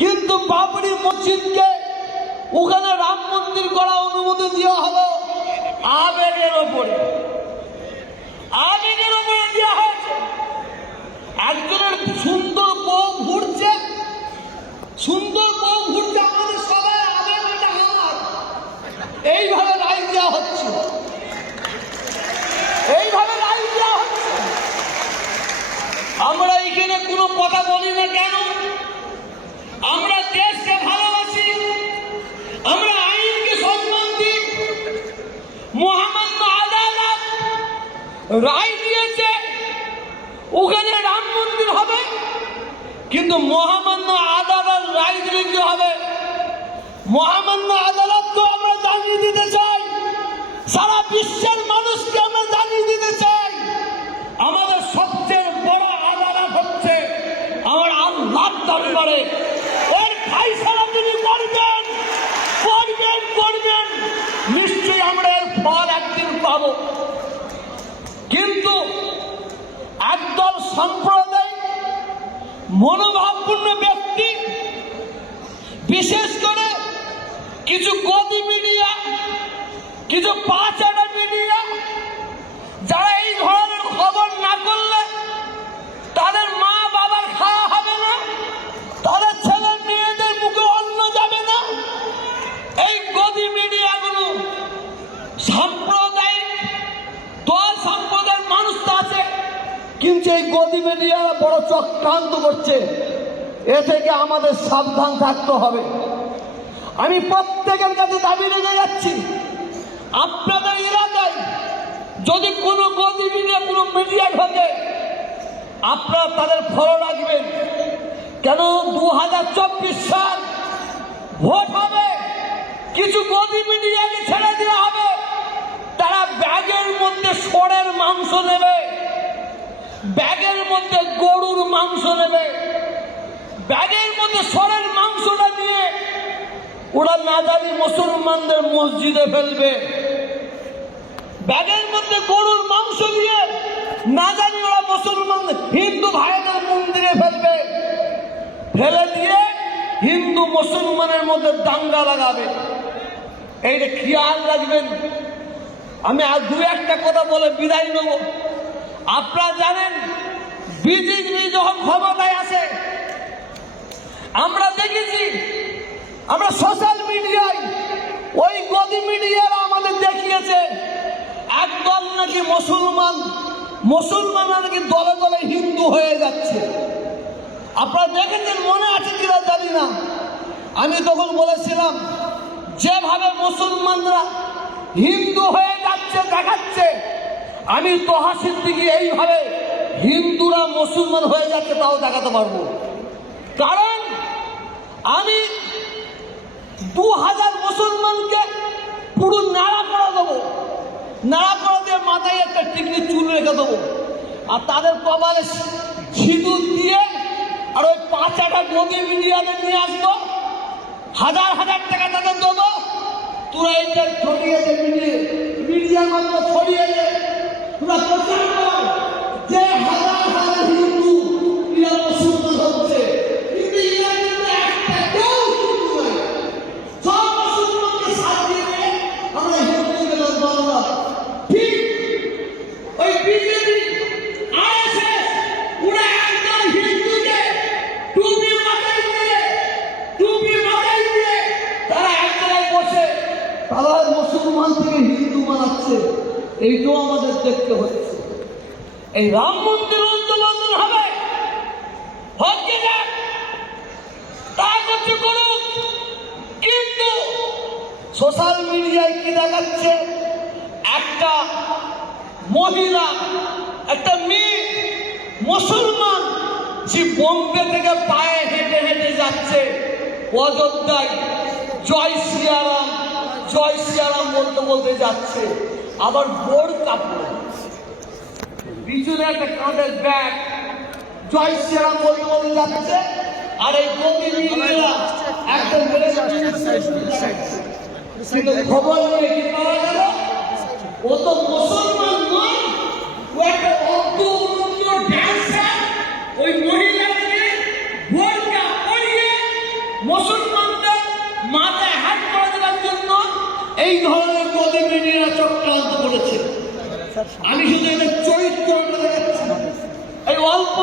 কিন্তু বাবরি মসজিদকে ওখানে রাম মন্দির করা অনুমতি দেওয়া হলো আবেগের ওপরে দেওয়া হয়েছে। একজনের সুন্দর বউ ঘুরছে, আমাদের সবাই আবেগ আমার এইভাবে রায় দেওয়া হচ্ছে, আমরা এখানে কোনো কথা বলি না কেন? আমরা দেশকে ভালোবাসি, আমরা আইনকে সম্মান দিই। মহামান্য আদালত রায় দিয়েছে ওখানে রাম মন্দির হবে, কিন্তু মহামান্য আদালত রায় দিলে কি হবে? মহামান্য আদালতকে আমরা জানিয়ে দিতে চাই, সারা বিশ্বের মানুষকে আমরা জানিয়ে দিতে চাই, আমাদের সবচেয়ে বড় আদালত হচ্ছে আমার আল্লাহর দরবারে। এর ফায়সালা তিনি করবেন, নিশ্চয়ই আমরা এর ফল একদিন পাব। কিন্তু একদল সাম্প্রদায়িক মনোভাবপূর্ণ ব্যক্তি, বিশেষ করে কিছু গদি মিডিয়া, কিছু পাঁচাটা মিডিয়া, যারা এই ধরনের খবর না করলে তাদের মা বাবার খাওয়া হবে না, তাদের ছেলে মেয়েদের মুখে অন্ন যাবে না। এই গদি মিডিয়াগুলো সাম্প্রদায়িক দল, সম্প্রদায়ের মানুষ তো আছে, কিন্তু এই গদি মিডিয়া বড় চক্রান্ত করছে। এ থেকে আমাদের সাবধান থাকতে হবে। আমি প্রত্যেকের কাছে দাবি রেখে যাচ্ছি, আপনাদের এলাকায় যদি কোনো গদি মিডিয়া, কোনো মিডিয়া ঢোকে, আপনারা তাদের ফলো রাখবেন। কেন 2024 সাল ভোট হবে, কিছু গদি মিডিয়াকে ছেড়ে দেওয়া হবে, তারা ব্যাগের মধ্যে ষোঁড়ের মাংস নেবে, ব্যাগের মধ্যে গরুর মাংস নেবে, ব্যাগের মধ্যে ষোঁড়ের মাংসটা নিয়ে ওরা না জানি মুসলমানদের মসজিদে ফেলবে, ব্যাগের মধ্যে গরুর মাংস দিয়ে না জানি ওরা মুসলমান হিন্দু ভাইদের মন্দিরে ফেলবে, ফেলে দিয়ে হিন্দু মুসলমানের মধ্যে দাঙ্গা লাগাবে। এইটা খেয়াল রাখবেন। আমি আর দু একটা কথা বলে বিদায় নেব। আপনারা জানেন, বিজেপি যখন ক্ষমতায় আসে, আমরা দেখেছি, আমরা সোশ্যাল মিডিয়ায় ওই গদি মিডিয়ারা আমাদের দেখিয়েছে একদল নাকি মুসলমানরা নাকি দলে দলে হিন্দু হয়ে যাচ্ছে। আপনারা দেখেছেন, মনে আছে কিনা জানি না। আমি তখন বলেছিলাম, যেভাবে মুসলমানরা হিন্দু হয়ে যাচ্ছে দেখাচ্ছে, আমি তোহা সিদ্দিকী এইভাবে হিন্দুরা মুসলমান হয়ে যাচ্ছে তাও দেখাতে পারবো। কারণ আমি 2000 মুসলমানকে পুরো নাড়া করে দেবো, নাড়া করে দিয়ে মাথায় একটা টিকলি চুল রেখে দেবো, আর তাদের কপালে সিঁদুর দিয়ে আর ওই 5-8টা গদি মিডিয়াদের নিয়ে আসবো, 1000 টাকা তাদের দেবো, তোরা এইটা ছড়িয়ে দে, মিডিয়ার মাধ্যমে ছড়িয়ে দে, তোরা প্রচার কর যে হাজার হিন্দু এরা মুসলমান হচ্ছে, কিন্তু এরা কিন্তু একটা কেউ হিন্দু নয়। সব মুসলমানকে সাজিয়ে দিয়ে আমরা হিন্দুকে বললাম, ঠিক ওই বিজেপি আরএসএস ওরা একদম হিন্দুকে টুপি মাথায় দিয়ে তারা একদম বসে তারা মুসলমান থেকে হিন্দু বানাচ্ছে। এইটাও আমাদের দেখতে হচ্ছে। এই রাম মন্দির উন্মোচন হবে, হচ্ছে না তা করছে করুক, কিন্তু সোশ্যাল মিডিয়ায় কি দেখাচ্ছে, একটা মহিলা, একটা মেয়ে মুসলমান, সে বোম্বে থেকে পায়ে হেঁটে হেঁটে যাচ্ছে অযোধ্যায়, জয় শ্রীরাম বলতে বলতে যাচ্ছে, আবার বোর কাপড়, পিছনে একটা কাঁধের ব্যাগ, জয় শ্রীরাম বলতে বলতে যাচ্ছে। আর এই গদিরা একদম খবর নিয়ে কি পাওয়া গেল, ও তো মুসলমান নয়, ও একটা ড্যান্সার। ওই মহিলাকে বোরকা পরিয়ে মুসলমানদের মাথায় হাত করে দেওয়ার জন্য এই ধরনের গদি মিডিয়া চক্রান্ত করেছে। আমি শুধু এদের চরিত্রটা দেখাচ্ছি। এই অল্প